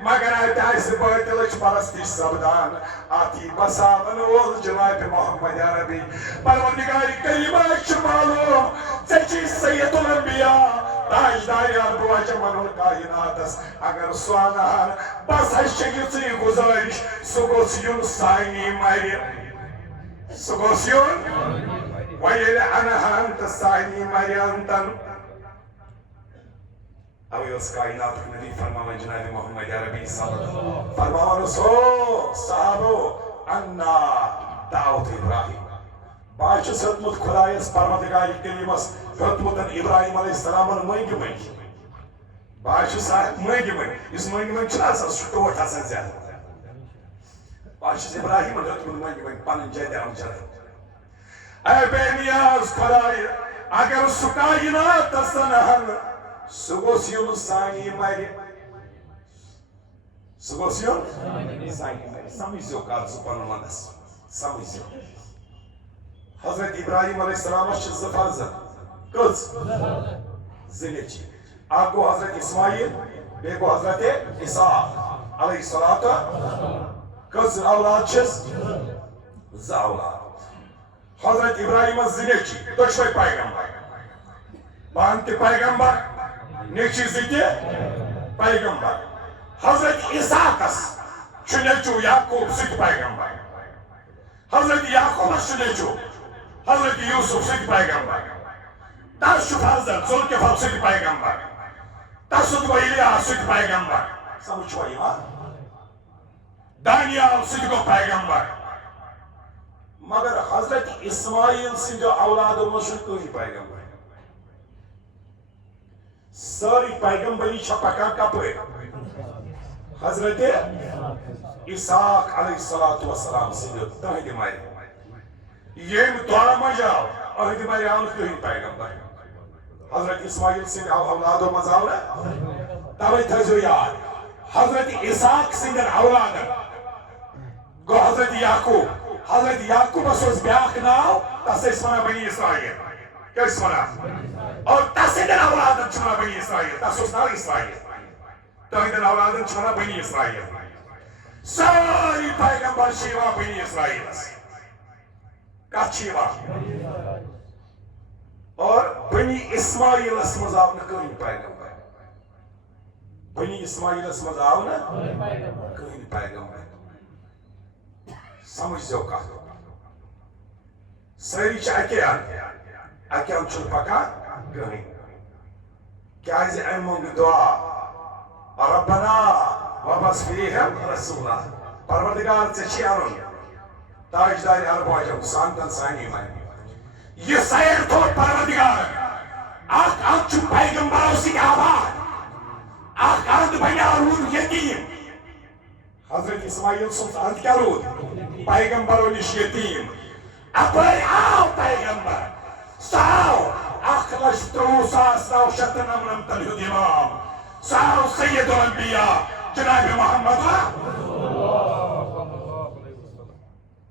مگر آیت آئیس باطلچ پرستش سبدان آتی بسابن وول جناب محمد عربی پروردگاری کریمہ شمالوں چچی سید الانبیاء تاجدار اربو جمن الکائناتس اگر سوانان بس ہشگی گزارش سگوسیون سائنی مری سگوسیون ویل انہانت سائنی مری انتن اوی اس کائنات نبی فرماون جناب محمد عربی صلی اللہ علیہ وسلم فرماون سو صحابو انا دعوت ابراہیم باچ ستمت خدایس پروردگاری کریمس فتمتن ابراہیم علیہ السلام منگی منگی باچ صاحب منگی منگی اس منگی منگی چھنا سا سٹوٹ حسن زیادہ باچ ابراہیم علیہ السلام منگی منگی پانن جائے دے جائے اے بے نیاز خدای اگر سکائنات سنہن سگوسیون سانی مری سگوسیون سانی مری سمجھو کار سپن مندس سمجھو حضرت ابراہیم علیہ السلام زٕ فرزند کٔژ زٕ نیٚچِوۍ اکھ گوٚو حضرت اسماعیل بیٚیہِ گوٚو حضرت اسحاق علیہ الصلوۃ کٔژ اولاد چھِس زٕ اولاد حضرت ابراہیمس زٕ نیٚچِوۍ دۄشوے پیغمبر پانہٕ تہِ پیغمبر نیٚچِوۍ زٕ تہِ پیغمبر حضرت اسحاقس چھُ نیٚچوٗ یعقوب سُہ تہِ پیغمبر حضرت یعقوبس چھُ نیٚچوٗ حضرت یوسف سُہ تہِ پیغمبر تس چھُ فرزند ذوالکفل سُہ تہِ پیغمبر تسُنٛد گوٚو الیاس سُہ تہِ پیغمبر سمجھ چھُوا یِوان دانیال سُہ تہِ گوٚو پیغمبر مگر حضرت اسماعیل سٕنٛدیو اولادو منٛز چھُنہٕ کٕہٕنۍ پیغمبر سٲرٕے پیغمبری چھےٚ پکان کپٲرۍ حضرت اسحاق علیہ الصلوۃ والسلام سٕنٛدیو تہنٛدِ مرِ ییٚمہِ دۄہ منٛز آو أہنٛدِ مرِ آو نہٕ کٕہٕنۍ پیغمبر حضرت اسماعیل سٕنٛدِ اولادو منٛز آو نہٕ توے تھٲیزیو یاد حضرت اسحاق سٕنٛدٮ۪ن اولادن گوٚو حضرت یعقوب حضرت یعقوبس اوس بیٛاکھ ناو تس ٲسۍ ونان بنی اسرائیل کیٛاہ ٲسۍ ونان اور تس سٕنٛدٮ۪ن اولادن چھِ ونان بنی اسرائیل تس اوس ناو اسرائیل تہنٛدٮ۪ن اولادن چھِ ونان بنی اسرائیل سٲری پیغمبر چھِ یِوان بنی اسرائیلس کتھ چھِ یِوان اور بنی اسماعیلس منٛز آو نہٕ کٕہٕنۍ پیغمبر بنی اسماعیلس منٛز آو نہٕ کٕہٕنۍ پیغمبر سمجھزیو کتھ سٲری چھِ اکے اندٕ چھُنہٕ پکان کٕہٕنۍ کیازِ امہِ مونٛگ دعا ربنا وابس فیہم رسولا پروردگار ژےٚ چھی انُن تاجدارِ عرب عجم سانتن سانی منٛز یہ سیر تھوٚو پروردگار اکھ اند چھُ پیغمبرو سۭتۍ آباد اکھ اند بنیٛاو روٗد یتیٖم حضرت اسماعیل سُنٛد اند کیٛاہ روٗد پیغمبرو نِش یتیٖم اپٲرۍ آو پیغمبر سُہ آو 1,23,999 ہُنٛد اِمام سُہ آو سید الانبیاء جناب محمد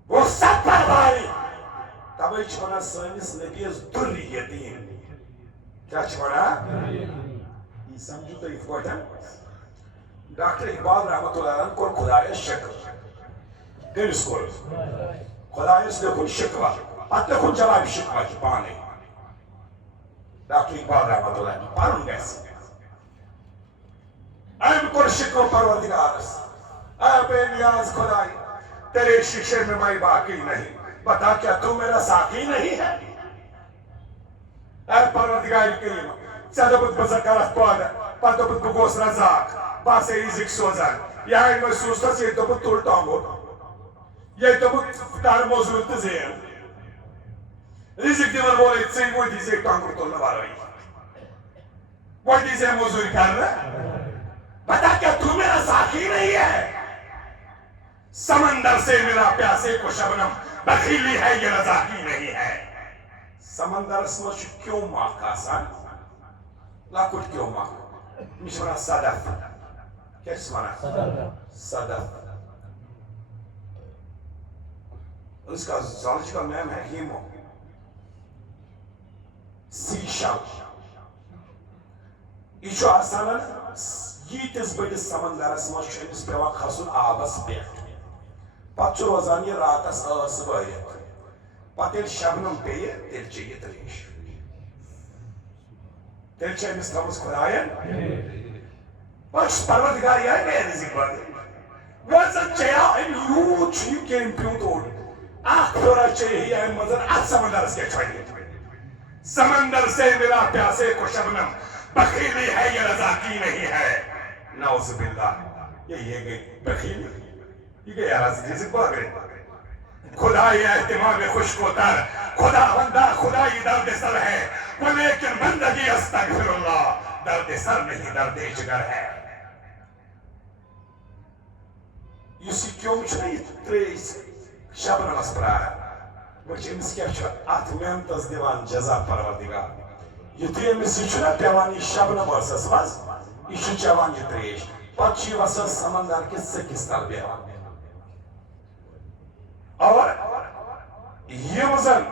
وہ سفر بھائی توے چھِ ونان سٲنِس نبیَس دُر یتیٖم کیٛاہ چھِ ونان یہِ سمجھو تُہۍ یِتھ پٲٹھۍ ڈاکٹر اقبال رحمتہ اللہ علیہ کوٚر خۄدایس شکر کٔمِس کوٚر خۄدایس لیوٚکھُن شکوہ پتہٕ لیوٚکھُن جواب شکوہ چھُ پانے ڈاکٹر اقبال رحمتہ اللہ پرُن گژھِ أمۍ کوٚر شکوہ پروردگارس اے بے نیاز خدائی تیرے شیشے میں میں باقی نہیں بتا کیا تو میرا ساقی نہیں ہے اے پروردگار کریم ژےٚ دوٚپُتھ بہٕ زٕ کرتھ پٲدٕ پتہٕ دوٚپُتھ بہٕ گوس رزاق بہٕ آسے رزق سوزان یہِ محسوٗس ییٚتہِ دوٚپُتھ تُل ٹۄنٛگُر ییٚتہِ دوٚپُتھ کر موٚزوٗرۍ تہٕ زین رزق دِوان وولے ژٕے وۄنۍ دی ژےٚ ٹۄنٛگُر تُلنہٕ ورٲے وۄنۍ دی ژےٚ موٚزوٗرۍ کرنہٕ بتا کیا تو میرا ساقی نہیں ہے سمندر سے ملا پیاسے کو شبنم بخیلی ہے یہ رضاقی نہیں ہے سمندر اسمو چھُ کیوں ماکھ آسان لۄکُٹ کیوں ماکھ مےٚ چھِ ونان صدف کیٛاہ چھِس ونان صدف اس کا zoological name ہے ہیمو سی شل یہ چھُ آسان ییٖتِس بٔڑِس سمندرس منٛز چھُ أمِس پیٚوان کھسُن آبس پٮ۪ٹھ پتہٕ چھُ روزان یہِ راتس ٲس وٲرِتھ پتہٕ ییٚلہِ شبنم پیٚیہِ تیٚلہِ چیٚیہِ تریش تیٚلہِ چھِ أمِس تھٲومٕژ خۄداین وۄنۍ چھُس پروردگار یہِ مےٚ رِزق بدل وۄنۍ زن چیٚیاو أمۍ یوٗت چھُ یہِ کیٚمۍ پیوٗنٛت اوٚڑ اکھ پھیورا چیٚیہِ أمۍ منٛز اتھ سمندرس کیٛاہ چھُ وۄنۍ سمندر سے ملا پیاسے کو شبنم بخیلی ہے یہ رضاقی نہیں ہے نعوذ باللہ یہ گئی بخیلی یہ گئی رزق باغرے خدای اہتمام خوش کو تر خدا بندہ خدای درد سر ہے وہ لیکن بندگی استغفر اللہ درد سر نہیں درد جگر ہے یُس یہِ کیوٚم چھُنہ یہِ ترٛیش شبنمس پراران وٕچھ أمِس کیٛاہ چھُ اتھ محنتس دِوان جزا پروردگار یُتھُے أمِس یہِ چھُنہ پیٚوان یہِ شبنم ٲسس منٛز یہِ چھُ چٮ۪وان یہِ ترٛیش پتہٕ چھُ یہِ وسان سمندر کِس ژٔکِس تل بیٚہوان اور یِم زن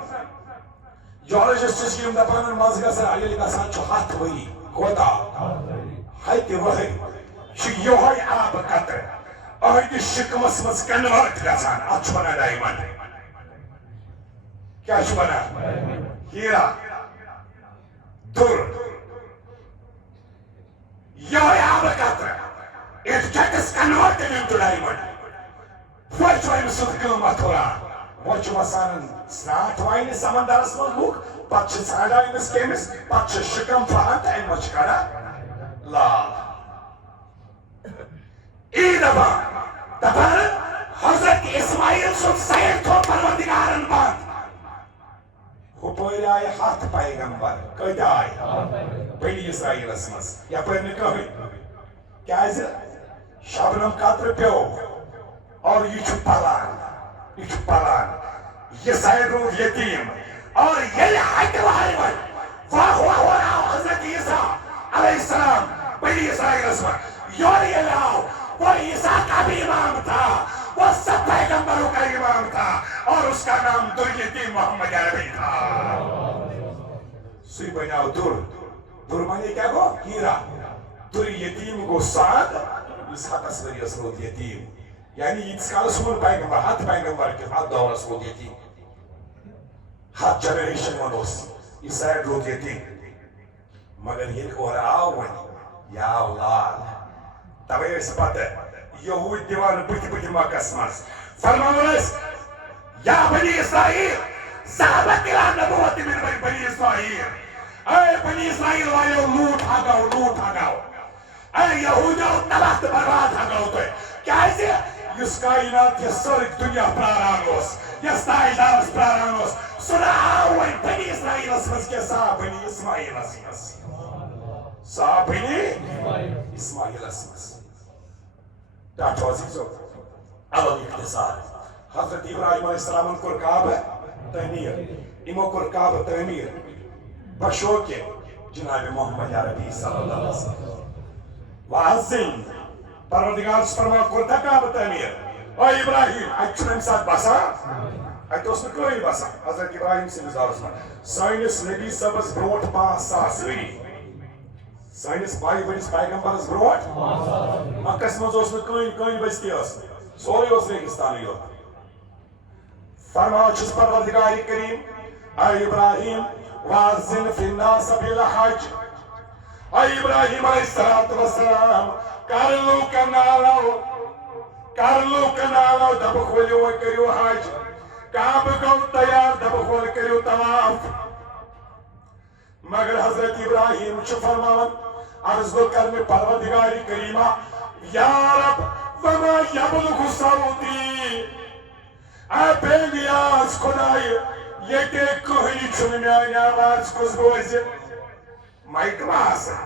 جیولوجسٹس یم دپان مز گژھان ییٚلہِ گژھان چھُ 100 ؤری کوتاہ 100 ؤری چھُ یِہوے آبہٕ قطرٕ أہنٛدِ شِکمس منٛز کنورٹ گژھان اتھ چھُ ونان ڈایمنڈ کیٛاہ چھُ ونان ہیرا در یِہوے آبہٕ قطرٕ it gets converted into diamond وۄنۍ چھُ أمۍ سُنٛد قۭمتھ ہُران وۄنۍ چھُ وسان سرٛانٛٹھ واینہِ سمندرس منٛز لُکھ پتہٕ چھِ ژھانڈان أمِس کٔمِس پتہٕ چھِ شِکم پھہان تہٕ اَمہِ منٛز چھِ کڑان لال ای دپان حضرت اسماعیل سُنٛد سایِڈ تھوٚو پروردگارن بنٛد ہُپٲرۍ آیہِ 100 پیغمبر کۭتیاہ آیہِ بنی اسرائیلس منٛز یپٲرۍ نہٕ کٕہٕنۍ کیٛازِ شبنم قطرٕ پیوٚو اور یہ چھُ پلان یہ سایڈ روٗد یتیٖم اور ییٚلہِ ہٹہِ وارِ وۄنۍ واہ آو حضرت عیسیٰ علیہ السلام بنی اسرائیلس منٛز یورٕ ییٚلہِ آو وہ عیسیٰ کا بھی امام تھا وہ سب پیغمبروں کا امام تھا اور اس کا نام در یتیم محمد عربی تھا سُے بنیٛاو در مانے کیٛاہ گوٚو ہیرا در یتیم گوٚو سعد یُس 100 ؤرِیَس روٗد یتیٖم یعنی ییٖتِس کالس ووٚن پیغمبر 100 پیغمبر کِس اتھ دورس روٗد یتیٖم 100 جنریشن وَنوس یہِ سایڈ روٗد یتیٖم مگر ییٚلہِ اورٕ آو وۄنۍ یہِ آو لال توے ٲسۍ پتہٕ یہوٗدۍ دِوان بٕتھِ مکس منٛز فرماوان ٲسۍ یا بنی اسرائیل ذهبت الى النبوة من بني اسرائیل اے بنی اسرائیل والیو لوٗٹ ہگاو اے یہوٗدیو تباہ تہٕ برباد ہگاو تُہۍ کیٛازِ یُس کاینات یۄس سٲرٕے دُنیا پراران اوس یۄس تاجدارس پراران اوس سُہ نہٕ آو وۄنۍ بنی اسرائیلس منٛز کینٛہہ سُہ آو بنی اسماعیلس منٛز سُہ آو بنی اسماعیلس منٛز ڈاکٹر وسیع صٲب الگ اختصار حضرت ابراہیم علیہ السلامن کوٚر کعبہ تعمیٖر یِمو کوٚر کعبہ تعمیٖر بشوکہِ جناب محمد عربی صلی اللہ علیہ وسلم وعظم پروردگارس فرمان کوٚرتھا کعبہ تعمیٖر او ابراہیم اتہِ چھُنہٕ اَمہِ ساتہٕ بسان اتہِ اوس نہٕ کٕہٕنۍ بسان حضرت ابراہیم سٕنٛدِس دورس منٛز سٲنِس نبی صٲبس برونٛٹھ 5,000 ؤری سٲنِس پایہِ ؤرِس پیغمبرس برونٛٹھ مکس منٛز اوس نہٕ کٕہٕنۍ بستی ٲس نہٕ سورُے اوس ریگِستانٕے یوت فرمان چھُس پروردگارِ کریم اے ابراہیم وازن فی الناس بالحج اے ابراہیم علیہ الصلوۃ والسلام کر لوٗکن نالو دپُکھ ؤلِو وۄنۍ کٔرِو حج کعبہٕ گوٚو تیار دپُکھ وۄنۍ کٔرِو طواف مگر حضرت ابراہیم چھُ فرماوان عرض گوٚو کرنہِ پروردگارِ کریٖما یا رب وما یبلغ صوتی اے بے نیاز خۄدایہِ ییٚتہِ کٕہٕنۍ چھُنہٕ میٛانہِ آواز کُس بوزِ مایک ما آسان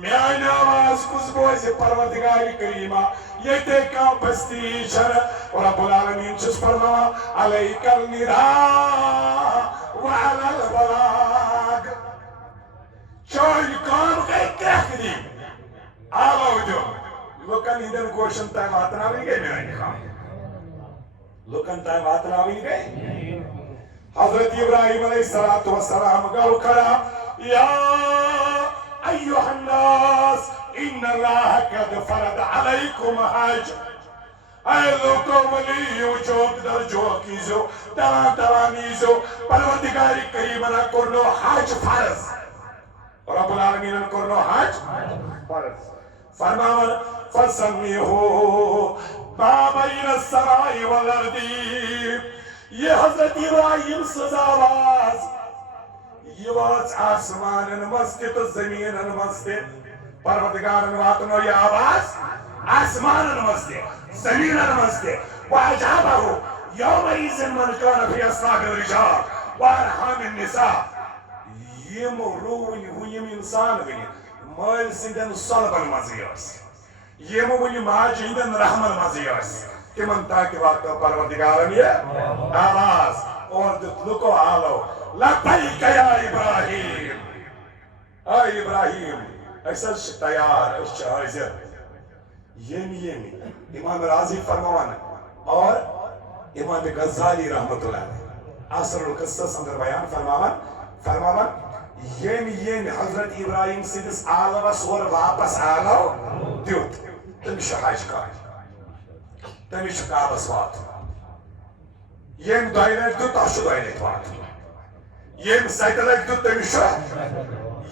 میٛانہِ آواز کُس بوزِ پروردگارِ کریٖما ییٚتہِ کانٛہہ بستی چھنہٕ رب العالمیٖن چھُس فرماوان علیک النداء وعلی البلاغ چٲنۍ کٲم گٔے کرٛٮ۪کھ دِنۍ آلو دیُن لُکن ہٕنٛدٮ۪ن گوشن تام واتناوٕنۍ گٔے میٛانہِ کٲم لُکن تام واتناوٕنۍ گٔے حضرت ابراہیم علیہ الصلوۃ والسلام گوٚو کھڑا یا ایُّہا الناس ان اللہ قد فرض علیکم حج اے لوکو ؤلِو یِیِو جوک در جوک ییٖزیو دوان ییٖزیو پروردگارِ کریٖمن کوٚرنو حج فرض رب العالمیٖنن کوٚرنو حج فرض فرماوان فسمیہو ما بین السماء والارض یہ حضرت ابراہیم سٕنٛز آواز یہ واژ آسمانن منٛز تہِ تہٕ زٔمیٖنن منٛز تہِ پروردگارن واتنو یہ آواز آسمانن منٛز تہِ زٔمیٖنن منٛز تہِ وعجابہو یومئذ من کان فی اصلاب الرجال وارحام النساء یم روٗنۍ وُنِم انسان وٕنہِ مٲلۍ سٕنٛدٮ۪ن صلبن منٛزٕے ٲسۍ یم وٕنہِ ماجہِ ہٕنٛدٮ۪ن رحمن منٛزٕے ٲسۍ تِمن تاکہِ واتنو پروردگارن یہ آواز اور دیُت لُکو آلو لبیک یا ابراہیم اے ابراہیم أسۍ حظ چھِ تیار أسۍ چھِ حٲضِر ییٚمہِ امام راضی فرماوان اور امام غزالی رحمت اللہ علیہ عصر القصص اندر بیان فرماون یم حضرت ابراہیم سندس عالمس اور واپس آلو دیت تمس حج کر تمس کعبس وات یم دۄیہِ لٹہِ دیت تس دۄیہِ لٹہِ وات یم سَتہِ لٹہِ دیت تمس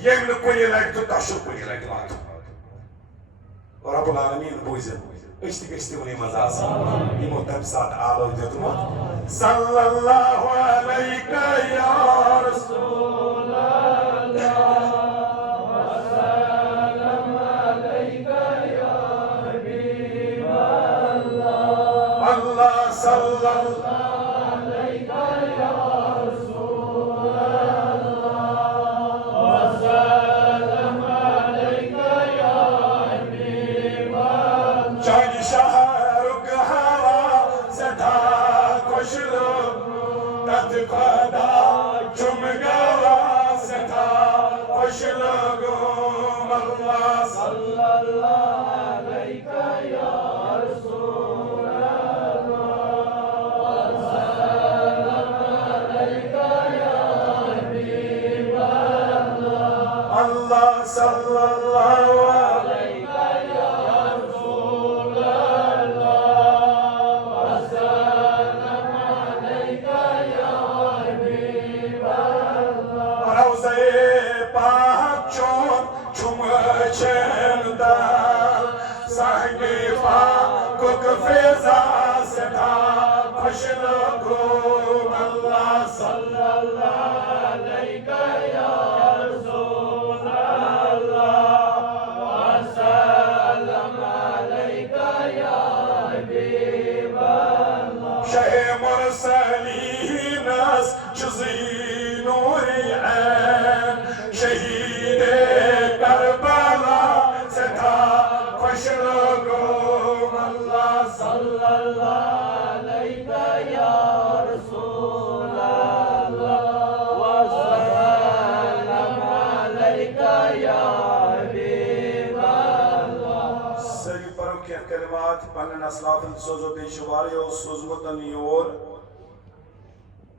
یم نہٕ کُنہِ لٹہِ دیت تس کُنہِ لٹہِ وات رب العالمین بوزن أسۍ تہِ گٔژھۍ تِمنٕے منٛز آسٕنۍ یِمو تمہِ ساتہٕ آلو دیُتمُت صلی اللہ علیہ یا رسول اللہ صلی اللہ علیہ یا رسول اللہ وسلم علیک یا حبیب اللہ چند شہرک ہوا سدا خوش لوگ تت خدا چم گوا سدا خوش لوگوں اللہ صلی اللہ علیہ یا رسول اللہ صلی اللہ علیہ یا رسول اللہ وسلم علیک یا حبیب اللہ روضہ پاک چون چم چندر صحیح پاک فضا سدا خوش لوگوں اللہ صلی اللہ علیہ یا شہ مرسلینس چزی نوری عین شہید کربلا سدا خوش لوگوں اللہ صلی اللہ علیہ یا رسول اللہ وسلم علیک یا حبیب اللہ سری پرو کینٛہہ کلمات پنن اسلافن سوزو بیٚیہِ چھُ واریاہو سوزمُت یور